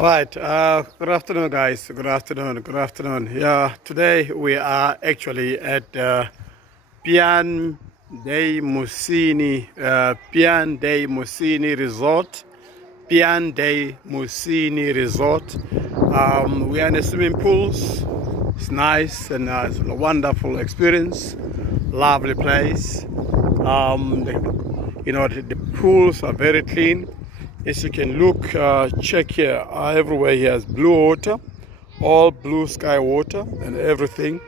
All right. Good afternoon, guys. Good afternoon. Good afternoon. Yeah. Today we are actually at Pian dei Musini, Pian dei Musini Resort. Pian dei Musini Resort. We are in the swimming pools. It's nice and it's a wonderful experience. Lovely place. The pools are very clean. As you can look, check here, everywhere here is blue water, all blue sky water and everything.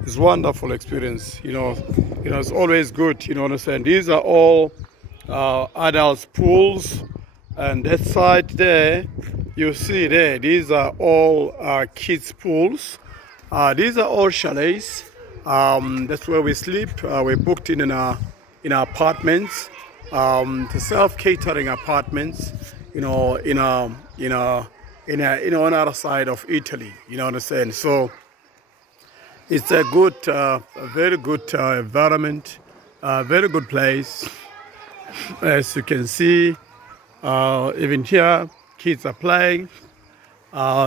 It's a wonderful experience, it's always good, understand. These are all adults pools, and that side there, you see there, these are all kids pools. These are all chalets. That's where we sleep. We booked in our apartments. To self-catering apartments, on other side of Italy, understand. So it's a good, a very good environment, very good place. As you can see, even here, kids are playing.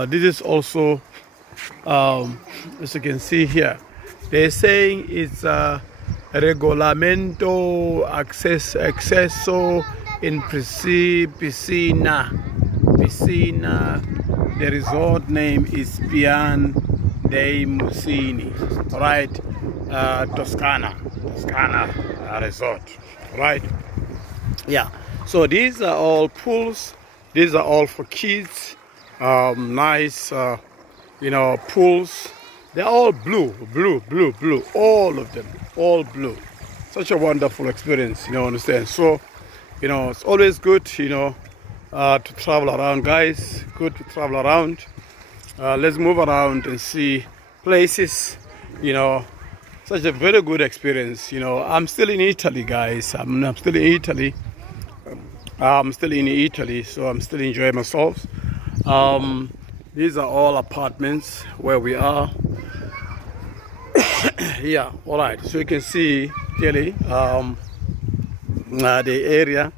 This is also, as you can see here, they're saying it's regolamento acceso in piscina. The resort name is Pian dei Musini, right? Toscana resort, right? Yeah. So these are all pools. These are all for kids. Nice, pools. They're all blue, all of them, all blue. Such a wonderful experience, understand. So, it's always good, to travel around, guys. Good to travel around. Let's move around and see places, such a very good experience. I'm still in Italy, guys. I'm still in Italy. So I'm still enjoying myself. These are all apartments where we are. Yeah, all right. So you can see clearly the area,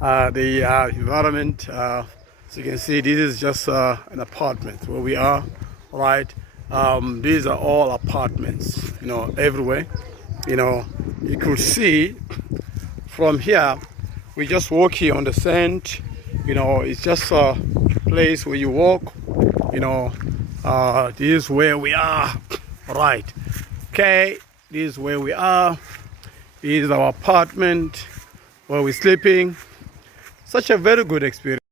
the environment. So you can see this is just an apartment where we are. All right. These are all apartments, everywhere. You could see from here. We just walk here on the sand. It's just a place where you walk. This is where we are. All right. Okay, this is where we are. This is our apartment where we're sleeping. Such a very good experience.